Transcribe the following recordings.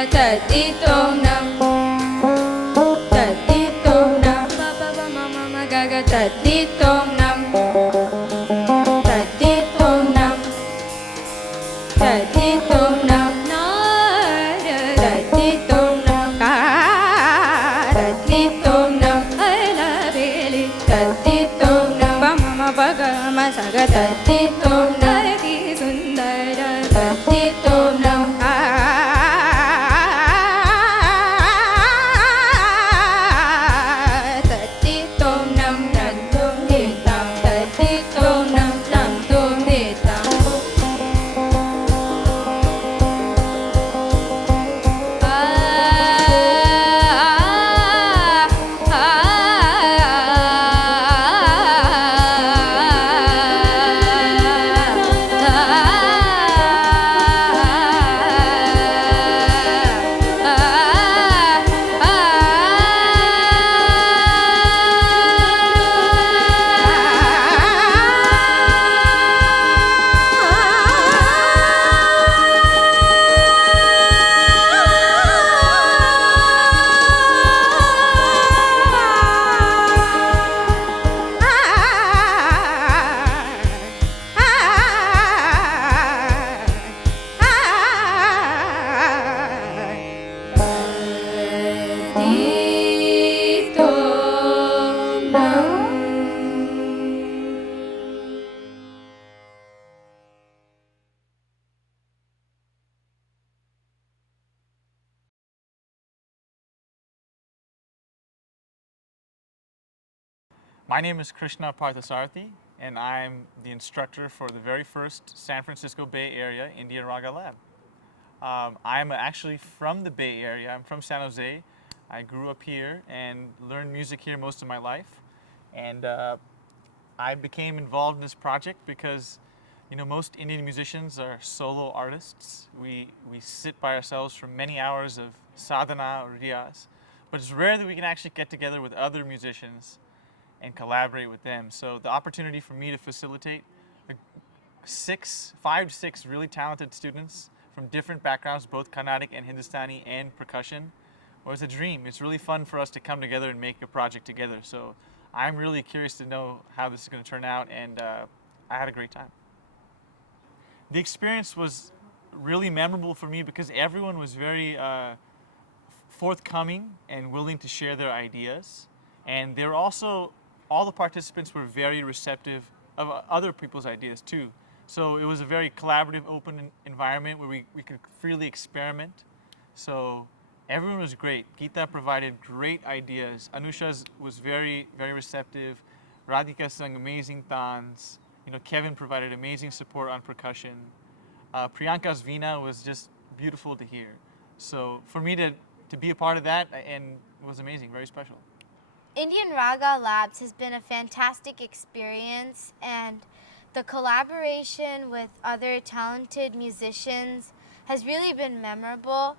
Tatitong nam, tatitong nam, baba mama magaga tatitong nam, tatitong nam, tatitong nam, tatitong nam, tatitong nam, ay nabili tatitong nam, mama baga masaga tatitong nam, di sundara tatitong nam. My name is Krishna Parthasarathi, and I'm the instructor for the very first San Francisco Bay Area Indian Raga Lab. I'm actually from the Bay Area. I'm from San Jose. I grew up here and learned music here most of my life. And I became involved in this project because, you know, most Indian musicians are solo artists. We sit by ourselves for many hours of sadhana or riyas, but it's rare that we can actually get together with other musicians and collaborate with them. So the opportunity for me to facilitate 5 to 6 really talented students from different backgrounds, both Carnatic and Hindustani and percussion, was a dream. It's really fun for us to come together and make a project together. So I'm really curious to know how this is going to turn out, and I had a great time. The experience was really memorable for me because everyone was very forthcoming and willing to share their ideas. And they're also, all the participants were very receptive of other people's ideas too. So it was a very collaborative, open environment where we could freely experiment. So everyone was great. Geeta provided great ideas. Anusha was very, very receptive. Radhika sang amazing tans. You know, Kevin provided amazing support on percussion. Priyanka's veena was just beautiful to hear. So for me to be a part of that, and it was amazing, very special. Indian Raga Labs has been a fantastic experience, and the collaboration with other talented musicians has really been memorable.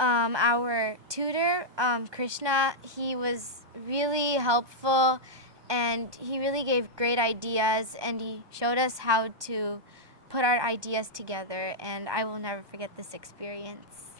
Our tutor, Krishna, he was really helpful, and he really gave great ideas, and he showed us how to put our ideas together, and I will never forget this experience.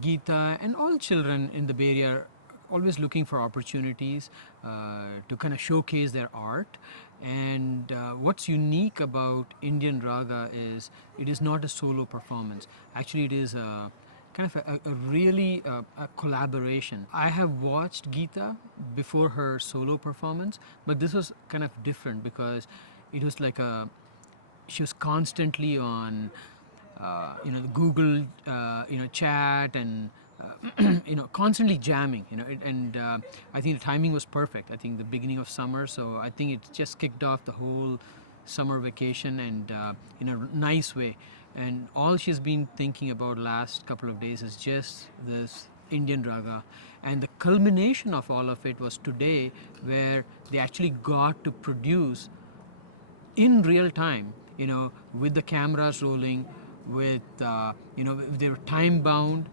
Geeta and all children in the Bay Area are always looking for opportunities to kind of showcase their art. And what's unique about Indian Raga is it is not a solo performance. Actually, it is a kind of a really a collaboration. I have watched Geeta before her solo performance, but this was kind of different because it was like she was constantly on Google chat and constantly jamming, and I think the timing was perfect. I think the beginning of summer, so I think it just kicked off the whole summer vacation and in a nice way. And all she's been thinking about last couple of days is just this Indian Raga, and the culmination of all of it was today, where they actually got to produce in real time, with the cameras rolling, with they were time bound.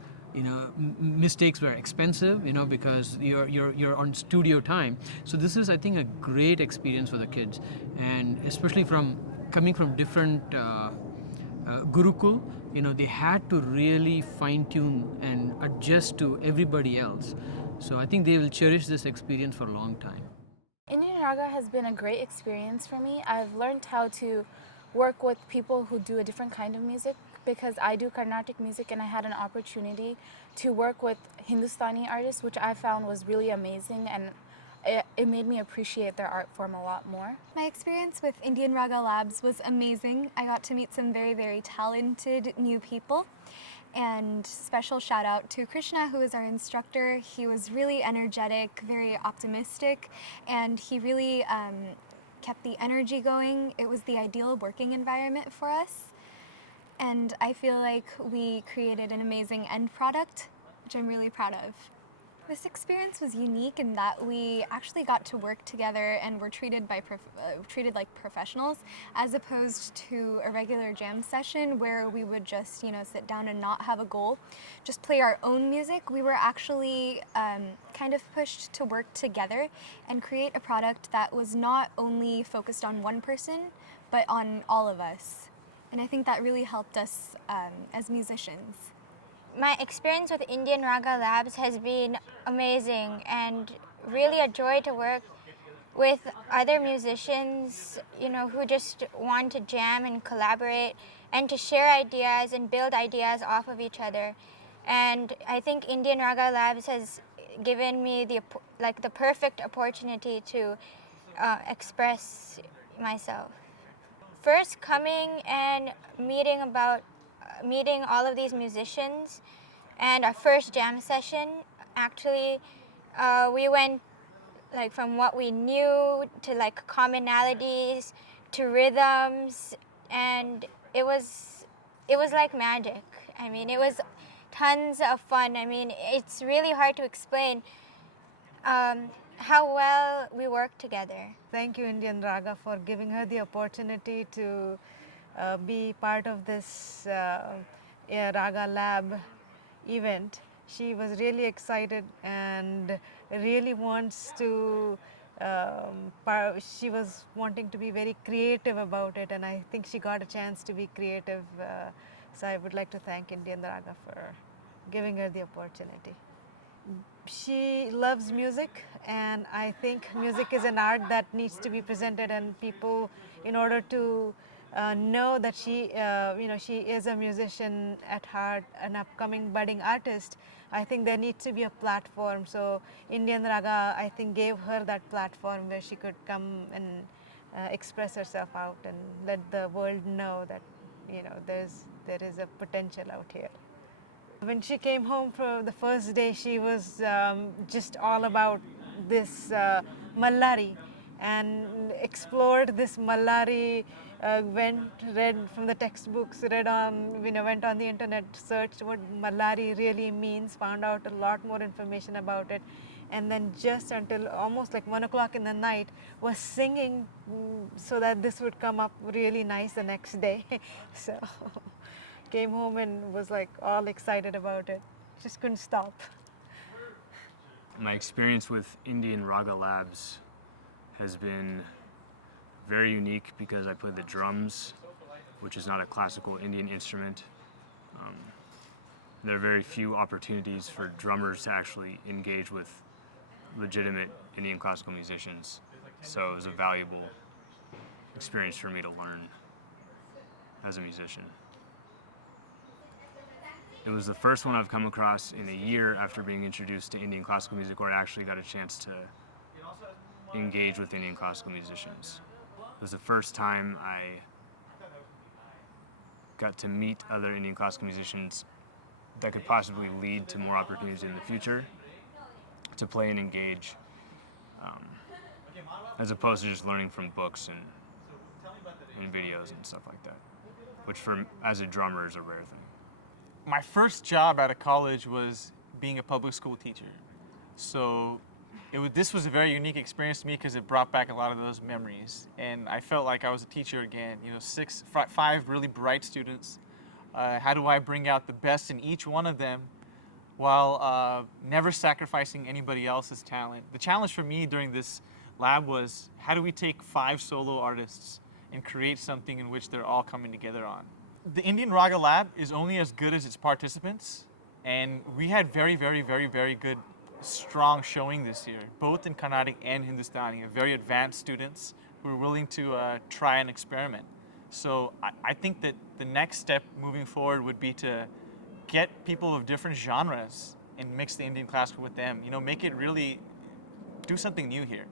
Mistakes were expensive, because you're on studio time. So this is, I think, a great experience for the kids, and especially coming from different Gurukul, they had to really fine tune and adjust to everybody else. So I think they will cherish this experience for a long time. Indian Raga has been a great experience for me. I've learned how to work with people who do a different kind of music because I do Carnatic music, and I had an opportunity to work with Hindustani artists, which I found was really amazing, and it made me appreciate their art form a lot more. My experience with Indian Raga Labs was amazing. I got to meet some very, very talented new people. And special shout out to Krishna, who is our instructor. He was really energetic, very optimistic, and he really kept the energy going. It was the ideal working environment for us. And I feel like we created an amazing end product, which I'm really proud of. This experience was unique in that we actually got to work together and were treated like professionals, as opposed to a regular jam session where we would just sit down and not have a goal, just play our own music. We were actually kind of pushed to work together and create a product that was not only focused on one person, but on all of us. And I think that really helped us as musicians. My experience with Indian Raga Labs has been amazing and really a joy to work with other musicians, who just want to jam and collaborate and to share ideas and build ideas off of each other. And I think Indian Raga Labs has given me the perfect opportunity to express myself. First, coming and meeting all of these musicians, and our first jam session, actually, we went from what we knew to commonalities to rhythms, and it was like magic. I mean, it was tons of fun. I mean, it's really hard to explain how well we worked together. Thank you, Indian Raga, for giving her the opportunity to be part of this Raga Lab event. She was really excited and really wants to, she was wanting to be very creative about it, and I think she got a chance to be creative. So I would like to thank Indian Raga for giving her the opportunity. She loves music, and I think music is an art that needs to be presented, and people, in order to know that she is a musician at heart, an upcoming budding artist, I think there needs to be a platform. So Indian Raga, I think, gave her that platform where she could come and express herself out and let the world know that there is a potential out here. When she came home for the first day, she was just all about this Mallari, and explored this Mallari, read from the textbooks, went on the internet, searched what Mallari really means, found out a lot more information about it, and then just until almost 1 o'clock in the night was singing so that this would come up really nice the next day. So came home and was all excited about it. Just couldn't stop. My experience with Indian Raga Labs has been very unique because I play the drums, which is not a classical Indian instrument. There are very few opportunities for drummers to actually engage with legitimate Indian classical musicians, so it was a valuable experience for me to learn as a musician. It was the first one I've come across in a year after being introduced to Indian classical music where I actually got a chance to engage with Indian classical musicians. It was the first time I got to meet other Indian classical musicians that could possibly lead to more opportunities in the future to play and engage, as opposed to just learning from books and videos and stuff like that, which as a drummer is a rare thing. My first job out of college was being a public school teacher. So this was a very unique experience to me because it brought back a lot of those memories. And I felt like I was a teacher again. 5 really bright students. How do I bring out the best in each one of them while never sacrificing anybody else's talent? The challenge for me during this lab was, how do we take 5 solo artists and create something in which they're all coming together on? the Indian Raga Lab is only as good as its participants, and we had very, very, very, very good, strong showing this year, both in Carnatic and Hindustani, very advanced students who were willing to try and experiment. So I think that the next step moving forward would be to get people of different genres and mix the Indian classical with them. You know, make it really do something new here.